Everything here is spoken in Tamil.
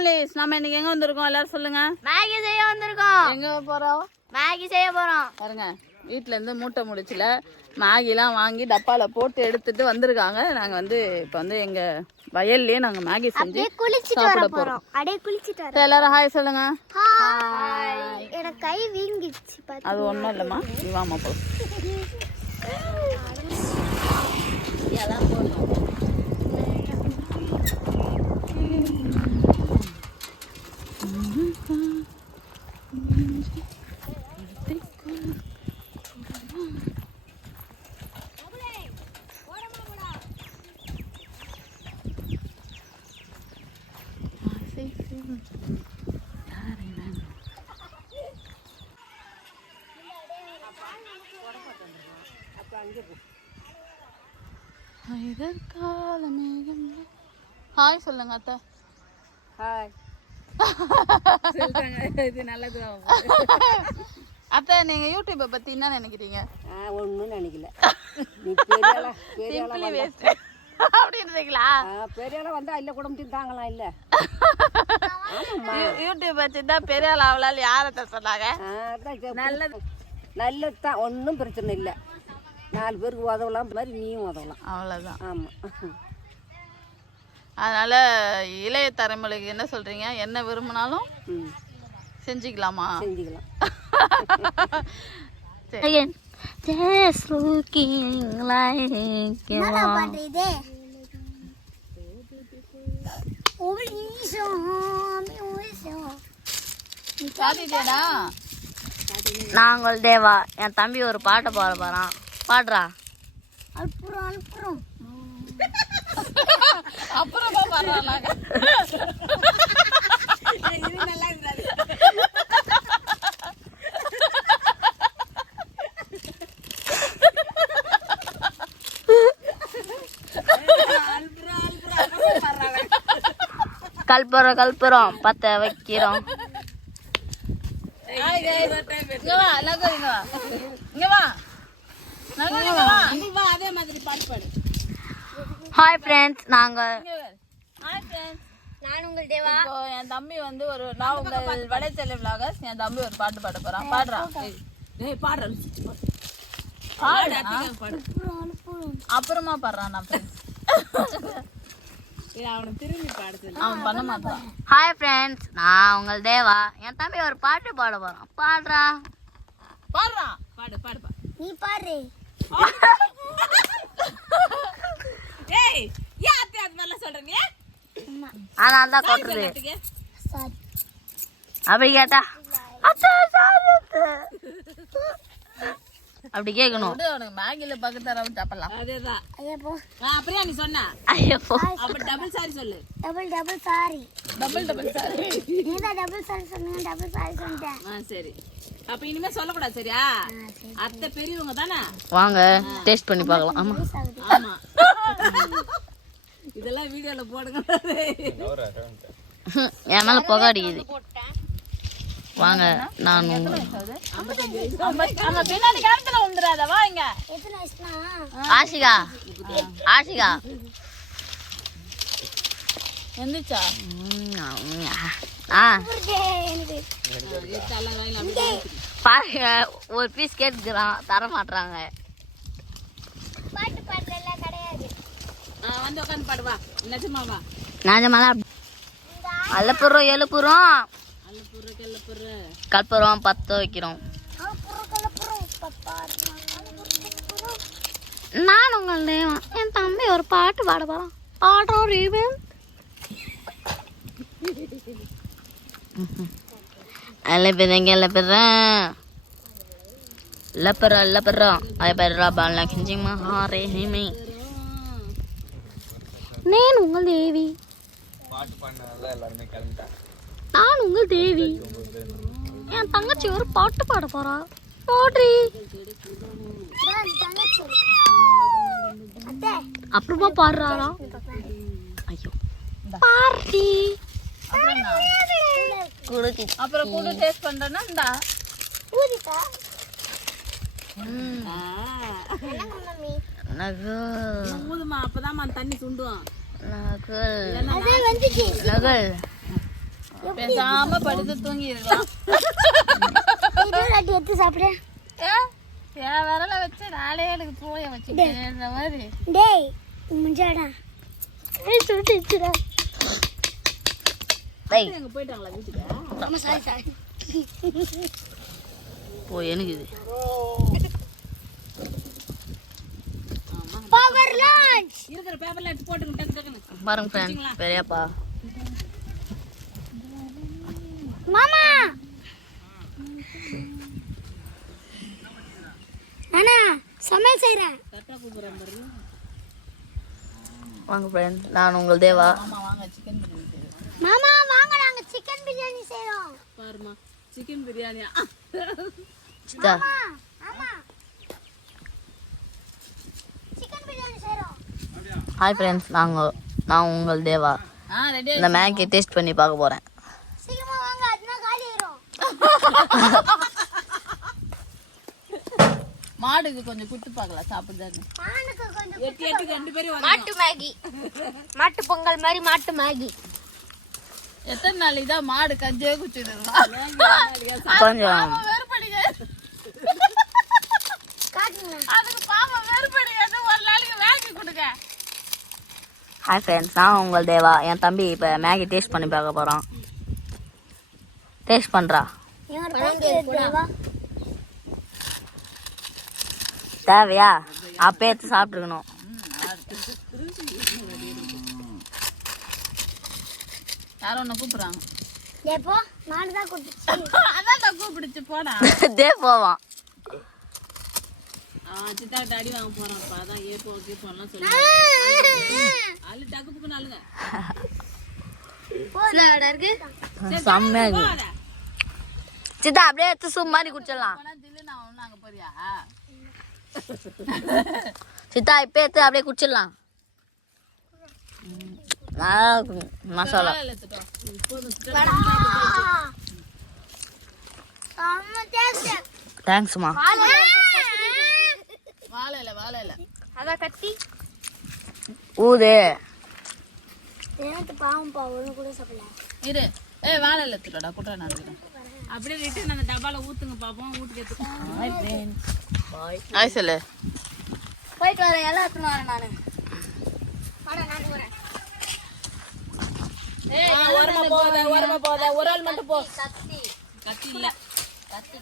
ஃபேமிலிஸ், நம்ம இன்னைக்கு எங்க வந்திருக்கோம் எல்லாரும் சொல்லுங்க. மேகி செய்ய வந்திருக்கோம். எங்க போறோம்? மேகி செய்ய போறோம். பாருங்க, வீட்ல இருந்து மூட்டை முடிச்சுல மேகிலாம் வாங்கி டப்பால போட்டு எடுத்துட்டு வந்திருக்காங்க. நாங்க வந்து இப்ப வந்து எங்க வயல்லயே நாங்க மேகி செஞ்சு சாப்பிட போறோம். அடே குளிச்சிட்டு வரோம். எல்லாரும் ஹாய் சொல்லுங்க. ஹாய். எனக்கு கை வீங்கிச்சு பாத்து. அது ஒண்ணும் இல்லம்மா, நீ வாமா போ. எல்லாம் போறோம். ஹாய் சொல்லுங்க அத்தை. ஹாய். இது நல்லது அத்தை. நீங்க யூடியூப்பை பத்தி என்ன நினைக்கிறீங்க? ஒன்றும் நினைக்கல. அப்படின்றீங்களா? பெரிய ஆளா வந்தா இல்ல குடும்பத்தையும் தாங்கலாம் இல்ல. யூடியூப் வச்சுதான் பெரிய ஆள் அவளால் யாரத்தை சொன்னாங்க. நல்லது நல்லதுதான், ஒன்றும் பிரச்சனை இல்லை. 4 பேருக்கு உதவலாம் மாதிரி நீயும் உதவலாம், அவ்வளோதான். ஆமாம். அதனால இளைய தலைமுறைக்கு என்ன சொல்றீங்க? என்ன விரும்பினாலும் செஞ்சுக்கலாமா? செஞ்சுக்கலாம். நாங்கள் தேவா, என் தம்பி ஒரு பாட்டை பாட போறான். பாடுறா. அப்புறமா பாடுறாங்க. கல்புரம் பத்த வைக்கிறோம். ஹாய் ஃப்ரெண்ட்ஸ், நான் உங்கள் தேவா. இப்போ என் தம்பி வந்து நான் உங்கள் வலைச்செல்ல விலாகர்ஸ். என் தம்பி ஒரு பாட்டு பாட போறான். பாடுறான். அப்புறமா பாடுறான். அவனை திரும்பி பாட அவன் பண்ண மாட்டான். ஹாய் ஃப்ரெண்ட்ஸ், நான் உங்கள் தேவா. என் தம்பி ஒரு பாட்டு பாட போறான். பாடுறா. பாடுறான். பாடு. நீ பாடு. ஏய், ஏன் அத்தை அது மாதிரி சொல்றீங்க? ஆனா தான் கொட்டுது. அப்படி கேட்டா அப்படி கேட்கணும். உனக்கு மேகில பக்கத்து தரவும் தப்பலாம். அதேதான். அப்படியே நீ சொன்ன. ஐயப்போ. அப்ப டபுள் சாரி சொல்லு. Double sorry. Double sorry. நீதான் டபுள் சாரி சொன்னீங்க, டபுள் சாரி சொன்னேன். சரி. அப்ப இனிமே சொல்லக்கூடாது, சரியா? அத்தை பெரியவங்க தானே. வாங்க டேஸ்ட் பண்ணி பார்க்கலாம். ஆமா ஆமா. இதெல்லாம் வீடியோல போடுங்க. என் மேல புகை அடிக்குது. வாங்க, நான் பின்னாடி காலத்துல வந்துடாத. வாங்க. ஆஷிகா எந்திரிச்சா? பாருங்க, ஒரு பீஸ் கேட்குறான், தர மாட்டாங்க. வந்து உட்காந்து பாடுவா. நிஜமாவா? நிஜமாலாம் அல்லப்புறம் எழுப்புறோம், கல்புரம் பத்த வைக்கிறோம். நான் உங்கள் தேவா. என் தம்பி ஒரு பாட்டு பாட போறான். பாடுறோம். నేను உங்கள் தேவி. நான் உங்கள் தேவி. என் தங்கச்சி ஒரு பாட்டு பாட போறா. பாடுறி. அப்புறமா பாடுறாரா? ஐயோ, பாடுறி. அப்புறம் கூட டேஸ்ட் பண்றேன்னா இந்தா ஊதுமா, அப்பதான் தண்ணி சுண்டுவான். பேசாம படுத்து தூங்கி இருக்கலாம். எடுத்து சாப்பிடு. என் விரல வச்சு நாளே எனக்கு தூய வச்சுக்கிற மாதிரி. டேய் முஞ்சாடா சுட்டுச்சுடா. எங்க போயிட்டாங்களா வீட்டுக்கு? ஆமா சாரி சாரி. ஓ எனக்கு இது பவர் லஞ்ச் இருக்கிற பேப்பர்ல எடுத்து போட்டுங்க டக்கு டக்குன்னு. பாருங்க ஃப்ரெண்ட், பெரியப்பா மாமா. அண்ணா சமையல் செய்றேன். கரெக்டா கூப்பிடுறேன் பாருங்க. வாங்க ஃப்ரெண்ட், நான் உங்கள் தேவா. மாமா வாங்க நாங்க சிக்கன் பிரியாணி செய்றோம். பாருமா சிக்கன் பிரியாணியா? சித்தா ஆமா சிக்கன் பிரியாணி செய்றோம். ஹாய் ஃப்ரெண்ட்ஸ், நான் உங்கள் தேவா. ரெடி. இந்த மேகி டேஸ்ட் பண்ணி பார்க்க போகிறேன். சீக்கிரமா வாங்க அதுனா காலி ஆயிரும். மாடுக்கு கொஞ்சம் குத்து பார்க்கலாம் சாப்பிடுதாங்க. மானுக்கு கொஞ்சம் எட்டி எட்டி ரெண்டு பேரும் மாட்டு மேகி, மாட்டு பொங்கல் மாதிரி மாட்டு மேகி. எத்தனை நாளைக்கு தான் மாடு கஞ்சே குச்சிட்டு காட்டுங்க. அதுக்கு பாப்பா வேறுபடுங்க, ஒரு நாளைக்கு மேகி கொடுங்க. ஹாய் ஃப்ரெண்ட்ஸ், நான் உங்கள் தேவா. என் தம்பி இப்போ மேகி டேஸ்ட் பண்ணி பார்க்க போகிறான். டேஸ்ட் பண்ணுறா. தேவையா? அப்போ எடுத்து சாப்பிட்ருக்கணும். யாரும் ஒன்று கூப்பிடுறாங்க. எப்போ மாடு தான் கூப்பிடுச்சு. அதான் நான் கூப்பிடுச்சு போனா. தே போவான். சித்தாட்ட அடி வாங்க போறான்ப்பா. அதான் ஏப்போ கீப்போலாம் சொல்லி அள்ளு டக்கு புக்கு நாளுங்க. செம்மையா இருக்கு. சித்தா அப்படியே எடுத்து சூப் மாதிரி குடிச்சிடலாம். போனா தில்லு நான் ஒன்று அங்கே போறியா? சித்தா இப்போ எடுத்து அப்படியே குடிச்சிடலாம். நல்லா இருக்கும் மசாலா. தேங்க்ஸ்மா. வாழையில அதான் கத்தி ஊது. எனக்கு பாவம் ஒன்று கூட சாப்பிடல. இரு. வாழையில எடுத்துடா குட்டா நான் அப்படியே ரிட்டன் அந்த டப்பால ஊத்துங்க பாப்போம். வீட்டுக்கு எடுத்துக்கோங்க. ஆய் சொல்லு. போயிட்டு வரேன், எல்லாம் எடுத்துன்னு வரேன் நானு. வாடா நான் வரேன். ஓரமா போதா ஒரு ஆள் மட்டும் போ. கத்தி கத்தி இல்ல. கத்தி